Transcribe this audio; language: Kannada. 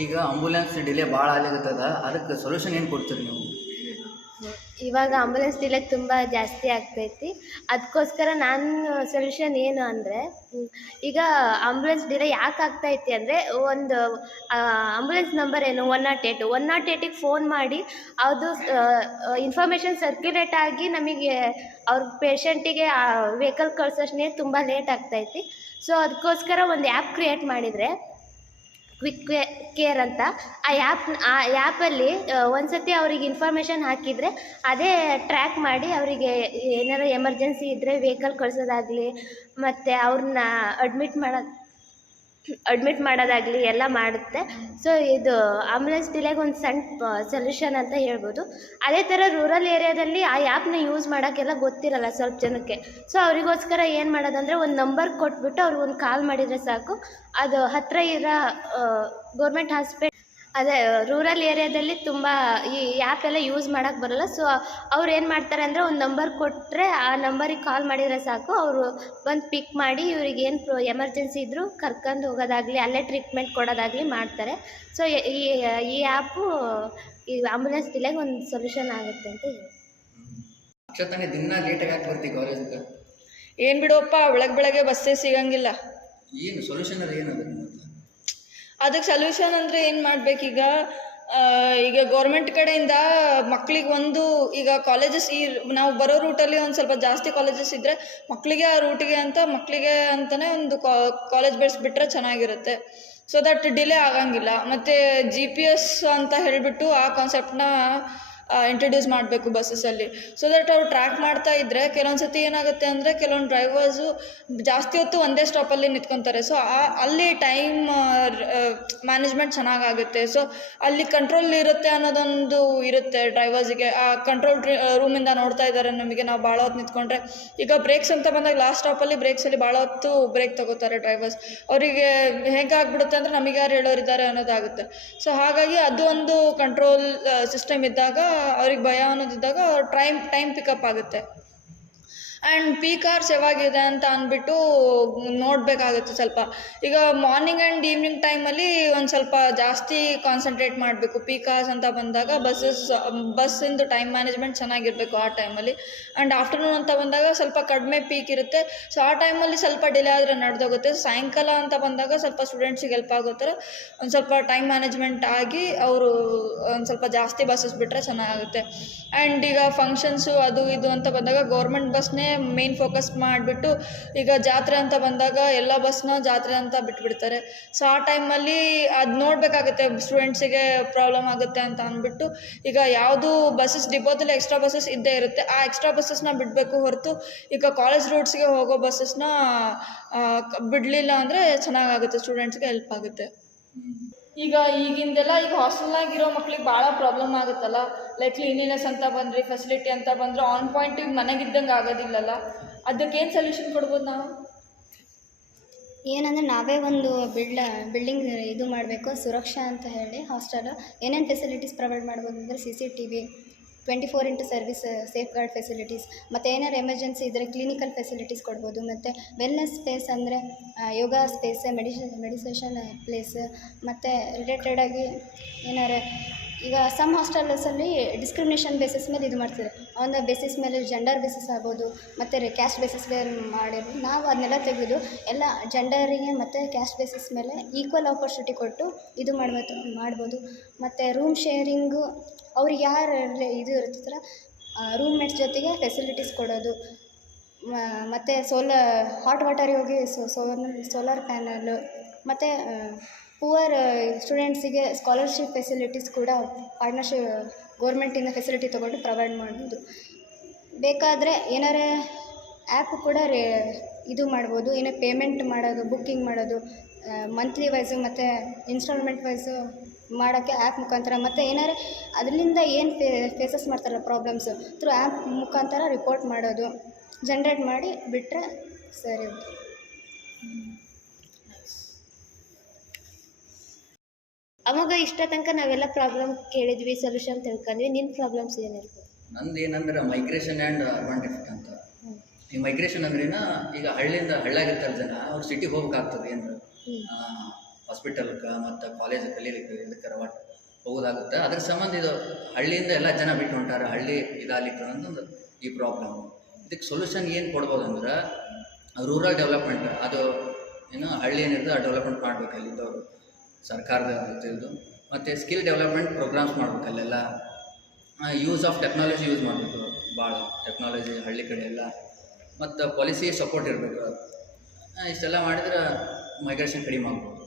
ಈಗ ಆಂಬುಲೆನ್ಸ್ ಡಿಲೇ ಭಾಳ ಆಗ್ಲಿಕತ್ತದ, ಅದಕ್ಕೆ ಸೊಲ್ಯೂಷನ್ ಏನು ಕೊಡ್ತೀರಿ ನೀವು? ಇವಾಗ ಆಂಬುಲೆನ್ಸ್ ಡಿಲೇ ತುಂಬ ಜಾಸ್ತಿ ಆಗ್ತೈತಿ. ಅದಕ್ಕೋಸ್ಕರ ನಾನು ಸೊಲ್ಯೂಷನ್ ಏನು ಅಂದರೆ, ಈಗ ಆಂಬುಲೆನ್ಸ್ ಡಿಲೇ ಯಾಕೆ ಆಗ್ತೈತಿ ಅಂದರೆ, ಒಂದು ಆಂಬುಲೆನ್ಸ್ ನಂಬರ್ ಏನು 108 108ಗೆ ಫೋನ್ ಮಾಡಿ ಅದು ಇನ್ಫಾರ್ಮೇಷನ್ ಸರ್ಕ್ಯುಲೇಟ್ ಆಗಿ ನಮಗೆ ಅವ್ರ ಪೇಷಂಟಿಗೆ ವೆಹಿಕಲ್ ಕಳ್ಸೋಷ್ಟೇ ತುಂಬ ಲೇಟ್ ಆಗ್ತೈತಿ. ಸೊ ಅದಕ್ಕೋಸ್ಕರ ಒಂದು ಆ್ಯಪ್ ಕ್ರಿಯೇಟ್ ಮಾಡಿದರೆ ಕ್ವಿಕ್ ಕೇರ್ ಅಂತ, ಆ ಆ್ಯಪಲ್ಲಿ ಒಂದು ಸತಿ ಅವ್ರಿಗೆ ಇನ್ಫಾರ್ಮೇಷನ್ ಹಾಕಿದರೆ ಅದೇ ಟ್ರ್ಯಾಕ್ ಮಾಡಿ ಅವರಿಗೆ ಏನಾರು ಎಮರ್ಜೆನ್ಸಿ ಇದ್ದರೆ ವೆಹಿಕಲ್ ಕಳ್ಸೋದಾಗಲಿ ಮತ್ತು ಅವ್ರನ್ನ ಅಡ್ಮಿಟ್ ಮಾಡೋದಾಗಲಿ ಎಲ್ಲ ಮಾಡುತ್ತೆ. ಸೊ ಇದು ಆಂಬುಲೆನ್ಸ್ ಡಿಲೇಗೆ ಒಂದು ಸಣ್ಣ ಸೊಲ್ಯೂಷನ್ ಅಂತ ಹೇಳ್ಬೋದು. ಅದೇ ಥರ ರೂರಲ್ ಏರಿಯಾದಲ್ಲಿ ಆ ಆ್ಯಪ್ನ ಯೂಸ್ ಮಾಡೋಕ್ಕೆಲ್ಲ ಗೊತ್ತಿರಲ್ಲ ಸ್ವಲ್ಪ ಜನಕ್ಕೆ. ಸೊ ಅವರಿಗೋಸ್ಕರ ಏನು ಮಾಡೋದಂದರೆ, ಒಂದು ನಂಬರ್ ಕೊಟ್ಬಿಟ್ಟು ಅವ್ರಿಗೆ ಒಂದು ಕಾಲ್ ಮಾಡಿದರೆ ಸಾಕು, ಅದು ಹತ್ತಿರ ಇರೋ ಗೌರ್ಮೆಂಟ್ ಅದೇ ರೂರಲ್ ಏರಿಯಾದಲ್ಲಿ ತುಂಬ ಈ ಆ್ಯಪ್ ಎಲ್ಲ ಯೂಸ್ ಮಾಡೋಕ್ಕೆ ಬರೋಲ್ಲ. ಸೊ ಅವ್ರು ಏನು ಮಾಡ್ತಾರೆ ಅಂದರೆ, ಒಂದು ನಂಬರ್ ಕೊಟ್ಟರೆ ಆ ನಂಬರಿಗೆ ಕಾಲ್ ಮಾಡಿದರೆ ಸಾಕು, ಅವರು ಬಂದು ಪಿಕ್ ಮಾಡಿ ಇವ್ರಿಗೆ ಏನು ಎಮರ್ಜೆನ್ಸಿ ಇದ್ದರೂ ಕರ್ಕೊಂಡು ಹೋಗೋದಾಗಲಿ ಅಲ್ಲೇ ಟ್ರೀಟ್ಮೆಂಟ್ ಕೊಡೋದಾಗಲಿ ಮಾಡ್ತಾರೆ. ಸೊ ಈ ಆ್ಯಪು ಈ ಆಂಬುಲೆನ್ಸ್ ಡಿಲೇಗೆ ಒಂದು ಸೊಲ್ಯೂಷನ್ ಆಗುತ್ತೆ ಅಂತ ಹೇಳಿ. ಅಕ್ಷತಾನೆ ದಿನ ಲೇಟಾಗಿ ಯಾಕೆ ಬರ್ತೀವಿ ಕಾಲೇಜಿಗೆ? ಏನು ಬಿಡೋಪ್ಪ, ಬೆಳಗ್ಗೆ ಬಸ್ಸೇ ಸಿಗಂಗಿಲ್ಲ. ಏನು ಸೊಲ್ಯೂಷನ್ ಏನದು? ಅದಕ್ಕೆ ಸೊಲ್ಯೂಷನ್ ಅಂದರೆ ಏನು ಮಾಡಬೇಕೀಗ? ಈಗ ಗೌರ್ಮೆಂಟ್ ಕಡೆಯಿಂದ ಮಕ್ಕಳಿಗೆ ಈಗ ಕಾಲೇಜಸ್ ನಾವು ಬರೋ ರೂಟಲ್ಲಿ ಒಂದು ಸ್ವಲ್ಪ ಜಾಸ್ತಿ ಕಾಲೇಜಸ್ ಇದ್ದರೆ ಮಕ್ಕಳಿಗೆ ಆ ರೂಟಿಗೆ ಮಕ್ಕಳಿಗೆ ಅಂತಲೇ ಒಂದು ಕಾಲೇಜ್ ಬೆಳೆಸ್ಬಿಟ್ರೆ ಚೆನ್ನಾಗಿರುತ್ತೆ. ಸೊ ದಟ್ ಡಿಲೇ ಆಗಂಗಿಲ್ಲ. ಮತ್ತು GPS ಅಂತ ಹೇಳಿಬಿಟ್ಟು ಆ ಕಾನ್ಸೆಪ್ಟನ್ನ ಇಂಟ್ರಡ್ಯೂಸ್ ಮಾಡಬೇಕು ಬಸ್ಸಸ್ಸಲ್ಲಿ. ಸೊ ದಟ್ ಅವ್ರು ಟ್ರ್ಯಾಕ್ ಮಾಡ್ತಾ ಇದ್ದರೆ ಕೆಲವೊಂದು ಸತಿ ಏನಾಗುತ್ತೆ ಅಂದರೆ, ಕೆಲವೊಂದು ಡ್ರೈವರ್ಸು ಜಾಸ್ತಿ ಹೊತ್ತು ಒಂದೇ ಸ್ಟಾಪಲ್ಲಿ ನಿಂತ್ಕೊತಾರೆ. ಸೊ ಅಲ್ಲಿ ಟೈಮ್ ಮ್ಯಾನೇಜ್ಮೆಂಟ್ ಚೆನ್ನಾಗಾಗುತ್ತೆ. ಸೊ ಅಲ್ಲಿ ಕಂಟ್ರೋಲ್ ಇರುತ್ತೆ ಅನ್ನೋದೊಂದು ಇರುತ್ತೆ ಡ್ರೈವರ್ಸಿಗೆ. ಆ ಕಂಟ್ರೋಲ್ ರೂಮಿಂದ ನೋಡ್ತಾ ಇದ್ದಾರೆ ನಮಗೆ, ನಾವು ಭಾಳ ಹೊತ್ತು ನಿಂತ್ಕೊಂಡ್ರೆ. ಈಗ ಬ್ರೇಕ್ಸ್ ಅಂತ ಬಂದಾಗ ಲಾಸ್ಟ್ ಸ್ಟಾಪಲ್ಲಿ ಬ್ರೇಕ್ಸಲ್ಲಿ ಭಾಳ ಹೊತ್ತು ಬ್ರೇಕ್ ತಗೋತಾರೆ ಡ್ರೈವರ್ಸ್. ಅವರಿಗೆ ಹೇಗಾಗ್ಬಿಡುತ್ತೆ ಅಂದರೆ, ನಮಗೆ ಯಾರು ಹೇಳೋರಿದ್ದಾರೆ ಅನ್ನೋದಾಗುತ್ತೆ. ಸೊ ಹಾಗಾಗಿ ಅದು ಒಂದು ಕಂಟ್ರೋಲ್ ಸಿಸ್ಟಮ್ ಇದ್ದಾಗ, ಅವ್ರಿಗೆ ಭಯ ಅನ್ನೋದಿದ್ದಾಗ ಟೈಮ್ ಪಿಕಪ್ ಆಗುತ್ತೆ. ಆ್ಯಂಡ್ ಪೀಕ್ ಅವರ್ಸ್ ಯಾವಾಗಿದೆ ಅಂತ ಅಂದ್ಬಿಟ್ಟು ನೋಡಬೇಕಾಗುತ್ತೆ ಸ್ವಲ್ಪ. ಈಗ ಮಾರ್ನಿಂಗ್ ಆ್ಯಂಡ್ ಈವ್ನಿಂಗ್ ಟೈಮಲ್ಲಿ ಒಂದು ಸ್ವಲ್ಪ ಜಾಸ್ತಿ ಕಾನ್ಸಂಟ್ರೇಟ್ ಮಾಡಬೇಕು. ಪೀಕ್ ಅವರ್ಸ್ ಅಂತ ಬಂದಾಗ ಬಸ್ಸಿಂದು ಟೈಮ್ ಮ್ಯಾನೇಜ್ಮೆಂಟ್ ಚೆನ್ನಾಗಿರಬೇಕು ಆ ಟೈಮಲ್ಲಿ. ಆ್ಯಂಡ್ ಆಫ್ಟರ್ನೂನ್ ಅಂತ ಬಂದಾಗ ಸ್ವಲ್ಪ ಕಡಿಮೆ ಪೀಕ್ ಇರುತ್ತೆ. ಸೊ ಆ ಟೈಮಲ್ಲಿ ಸ್ವಲ್ಪ ಡಿಲೇ ಆದರೆ ನಡೆದೋಗುತ್ತೆ. ಸಾಯಂಕಾಲ ಅಂತ ಬಂದಾಗ ಸ್ವಲ್ಪ ಸ್ಟೂಡೆಂಟ್ಸಿಗೆ ಹೆಲ್ಪ್ ಆಗೋ ಥರ ಒಂದು ಸ್ವಲ್ಪ ಟೈಮ್ ಮ್ಯಾನೇಜ್ಮೆಂಟ್ ಆಗಿ ಅವರು ಒಂದು ಸ್ವಲ್ಪ ಜಾಸ್ತಿ ಬಸ್ಸಸ್ ಬಿಟ್ಟರೆ ಚೆನ್ನಾಗುತ್ತೆ. ಆ್ಯಂಡ್ ಈಗ ಫಂಕ್ಷನ್ಸು ಅದು ಇದು ಅಂತ ಬಂದಾಗ ಗೌರ್ಮೆಂಟ್ ಬಸ್ನೇ ಮೇನ್ ಫೋಕಸ್ ಮಾಡಿಬಿಟ್ಟು, ಈಗ ಜಾತ್ರೆ ಅಂತ ಬಂದಾಗ ಎಲ್ಲ ಬಸ್ನ ಜಾತ್ರೆ ಅಂತ ಬಿಟ್ಬಿಡ್ತಾರೆ. ಸೊ ಆ ಟೈಮಲ್ಲಿ ಅದು ನೋಡಬೇಕಾಗುತ್ತೆ, ಸ್ಟೂಡೆಂಟ್ಸಿಗೆ ಪ್ರಾಬ್ಲಮ್ ಆಗುತ್ತೆ ಅಂತ ಅಂದ್ಬಿಟ್ಟು ಈಗ ಯಾವುದು ಬಸ್ಸಸ್ ಡಿಪೋದಲ್ಲಿ ಎಕ್ಸ್ಟ್ರಾ ಬಸ್ಸಸ್ ಇದ್ದೇ ಇರುತ್ತೆ, ಆ ಎಕ್ಸ್ಟ್ರಾ ಬಸ್ಸಸ್ನ ಬಿಡಬೇಕು ಹೊರತು ಈಗ ಕಾಲೇಜ್ ರೂಟ್ಸ್ಗೆ ಹೋಗೋ ಬಸ್ಸಸ್ನ ಬಿಡಲಿಲ್ಲ ಅಂದರೆ ಚೆನ್ನಾಗಾಗುತ್ತೆ, ಸ್ಟೂಡೆಂಟ್ಸ್ಗೆ ಹೆಲ್ಪ್ ಆಗುತ್ತೆ. ಈಗಿಂದೆಲ್ಲ ಈಗ ಹಾಸ್ಟೆಲ್ನಾಗಿರೋ ಮಕ್ಳಿಗೆ ಭಾಳ ಪ್ರಾಬ್ಲಮ್ ಆಗುತ್ತಲ್ಲ. ಲೈಕ್ ಕ್ಲೀನಿನೆಸ್ ಅಂತ ಬಂದರೆ, ಫೆಸಿಲಿಟಿ ಅಂತ ಬಂದರೆ ಆನ್ ಪಾಯಿಂಟಿಗೆ ಮನೆಗಿದ್ದಂಗೆ ಆಗೋದಿಲ್ಲಲ್ಲ. ಅದಕ್ಕೇನು ಸೊಲ್ಯೂಷನ್ ಕೊಡ್ಬೋದು ನಾವು? ಏನಂದರೆ, ನಾವೇ ಒಂದು ಬಿಲ್ಡಿಂಗ್ ಇದು ಮಾಡಬೇಕು, ಸುರಕ್ಷಾ ಅಂತ ಹೇಳಿ ಹಾಸ್ಟೆಲ್ ಏನೇನು ಫೆಸಿಲಿಟೀಸ್ ಪ್ರೊವೈಡ್ ಮಾಡ್ಬೋದು ಅಂದರೆ, CCTV 24x service, safeguard facilities, ಮತ್ತು ಏನಾರು ಎಮರ್ಜೆನ್ಸಿ ಇದ್ದರೆ ಕ್ಲಿನಿಕಲ್ ಫೆಸಿಲಿಟೀಸ್ ಕೊಡ್ಬೋದು. ಮತ್ತು ವೆಲ್ನೆಸ್ ಸ್ಪೇಸ್ ಅಂದರೆ ಯೋಗ ಸ್ಪೇಸ್, ಮೆಡಿಟೇಷನ್ ಪ್ಲೇಸ್, ಮತ್ತು ರಿಲೇಟೆಡಾಗಿ ಏನಾರು ಈಗ ಸಮ್ ಹಾಸ್ಟೆಲ್ಸಲ್ಲಿ ಡಿಸ್ಕ್ರಿಮಿನೇಷನ್ ಬೇಸಿಸ್ ಮೇಲೆ ಇದು ಮಾಡ್ತಾರೆ. ಆನ್ ದ ಬೇಸಿಸ್ ಮೇಲೆ ಜೆಂಡರ್ ಬೇಸಿಸ್ ಆಗ್ಬೋದು, ಮತ್ತು ಕ್ಯಾಸ್ಟ್ ಬೇಸಿಸ್ ಮೇಲೆ ಮಾಡಿರ್ಬೋದು. ನಾವು ಅದನ್ನೆಲ್ಲ ತೆಗೆದು ಎಲ್ಲ ಜೆಂಡರಿಗೆ ಮತ್ತು ಕ್ಯಾಸ್ಟ್ ಬೇಸಿಸ್ ಮೇಲೆ ಈಕ್ವಲ್ ಆಪರ್ಚುನಿಟಿ ಕೊಟ್ಟು ಇದು ಮಾಡ್ಬೋದು. ಮತ್ತು ರೂಮ್ ಶೇರಿಂಗು ಅವ್ರಿಗೆ ಯಾರು ಇದು ಇರ್ತಾರ ರೂಮ್ಮೇಟ್ಸ್ ಜೊತೆಗೆ ಫೆಸಿಲಿಟೀಸ್ ಕೊಡೋದು. ಮತ್ತು ಹಾಟ್ ವಾಟರಿಗೆ ಹೋಗಿ ಸೋಲಾರ್ ಪ್ಯಾನಲ್ಲು, ಮತ್ತು ಪುವರ್ ಸ್ಟೂಡೆಂಟ್ಸಿಗೆ ಸ್ಕಾಲರ್ಶಿಪ್ ಫೆಸಿಲಿಟೀಸ್ ಕೂಡ ಪಾರ್ಟ್ನರ್ಶಿಪ್ ಗೌರ್ಮೆಂಟಿಂದ ಫೆಸಿಲಿಟಿ ತೊಗೊಂಡು ಪ್ರೊವೈಡ್ ಮಾಡ್ಬೋದು. ಬೇಕಾದರೆ ಏನಾರೇ ಆ್ಯಪ್ ಕೂಡ ಇದು ಮಾಡ್ಬೋದು, ಏನೋ ಪೇಮೆಂಟ್ ಮಾಡೋದು, ಬುಕ್ಕಿಂಗ್ ಮಾಡೋದು, ಮಂತ್ಲಿ ವೈಸು ಮತ್ತು ಇನ್ಸ್ಟಾಲ್ಮೆಂಟ್ ವೈಸು ಮಾಡೋಕ್ಕೆ ಆ್ಯಪ್ ಮುಖಾಂತರ. ಮತ್ತು ಏನಾರು ಅದರಿಂದ ಏನು ಫೇಸಸ್ ಮಾಡ್ತಾರಲ್ಲ ಪ್ರಾಬ್ಲಮ್ಸು, ಥ್ರೂ ಆ್ಯಪ್ ಮುಖಾಂತರ ರಿಪೋರ್ಟ್ ಮಾಡೋದು, ಜನ್ರೇಟ್ ಮಾಡಿ ಬಿಟ್ಟರೆ ಸರಿ. ಅವಾಗ ಇಷ್ಟ ತನಕ ನಾವೆಲ್ಲ ಪ್ರಾಬ್ಲಮ್ ಕೇಳಿದ್ವಿ, ಸೊಲ್ಯೂಷನ್ ತಿಳ್ಕೊಂಡ್ವಿ. ನಿನ್ನ ಪ್ರಾಬ್ಲಮ್ಸ್ ಏನಿರ್ತದೆ? ನಂದು ಏನಂದ್ರೆ ಮೈಗ್ರೇಷನ್ ಆ್ಯಂಡ್ ಅರ್ಬನ್ ಡಿಫ್ಟ್ ಅಂತ. ಈ ಮೈಗ್ರೇಷನ್ ಅಂದ್ರೇನ, ಈಗ ಹಳ್ಳಿಯಾಗಿರ್ತಾರೆ ಜನ, ಅವ್ರು ಸಿಟಿಗೆ ಹೋಗ್ಬೇಕಾಗ್ತದೆ. ಏನು ಹಾಸ್ಪಿಟಲ್ಗೆ ಮತ್ತು ಕಾಲೇಜ್ ಕಲೀಲಿಕ್ಕೆ ಇದಕ್ಕೆ ಒಟ್ಟು ಹೋಗೋದಾಗುತ್ತೆ. ಅದ್ರ ಸಂಬಂಧ ಇದು ಹಳ್ಳಿಯಿಂದ ಎಲ್ಲ ಜನ ಬಿಟ್ಟು ಹೊಂಟಾರೆ, ಹಳ್ಳಿ ಇದಾಗಲಿಕ್ಕೆ ಅಂತಂದು ಈ ಪ್ರಾಬ್ಲಮ್. ಇದಕ್ಕೆ ಸೊಲ್ಯೂಷನ್ ಏನು ಕೊಡ್ಬೋದು ಅಂದ್ರೆ ರೂರಲ್ ಡೆವಲಪ್ಮೆಂಟ್, ಅದು ಏನು ಹಳ್ಳಿ ಏನಿರ್ತದೆ ಆ ಡೆವಲಪ್ಮೆಂಟ್ ಮಾಡ್ಬೇಕು ಅಲ್ಲಿದ್ದವರು, ಸರ್ಕಾರದ ಇದು. ಮತ್ತು ಸ್ಕಿಲ್ ಡೆವಲಪ್ಮೆಂಟ್ ಪ್ರೋಗ್ರಾಮ್ಸ್ ಮಾಡ್ಬೇಕು ಅಲ್ಲೆಲ್ಲ. ಯೂಸ್ ಆಫ್ ಟೆಕ್ನಾಲಜಿ ಯೂಸ್ ಮಾಡಬೇಕು, ಭಾಳ ಟೆಕ್ನಾಲಜಿ ಹಳ್ಳಿ ಕಡೆ ಎಲ್ಲ. ಮತ್ತು ಪಾಲಿಸಿ ಸಪೋರ್ಟ್ ಇರಬೇಕು. ಇಷ್ಟೆಲ್ಲ ಮಾಡಿದ್ರೆ ಮೈಗ್ರೇಷನ್ ಕಡಿಮೆ ಆಗ್ಬೋದು.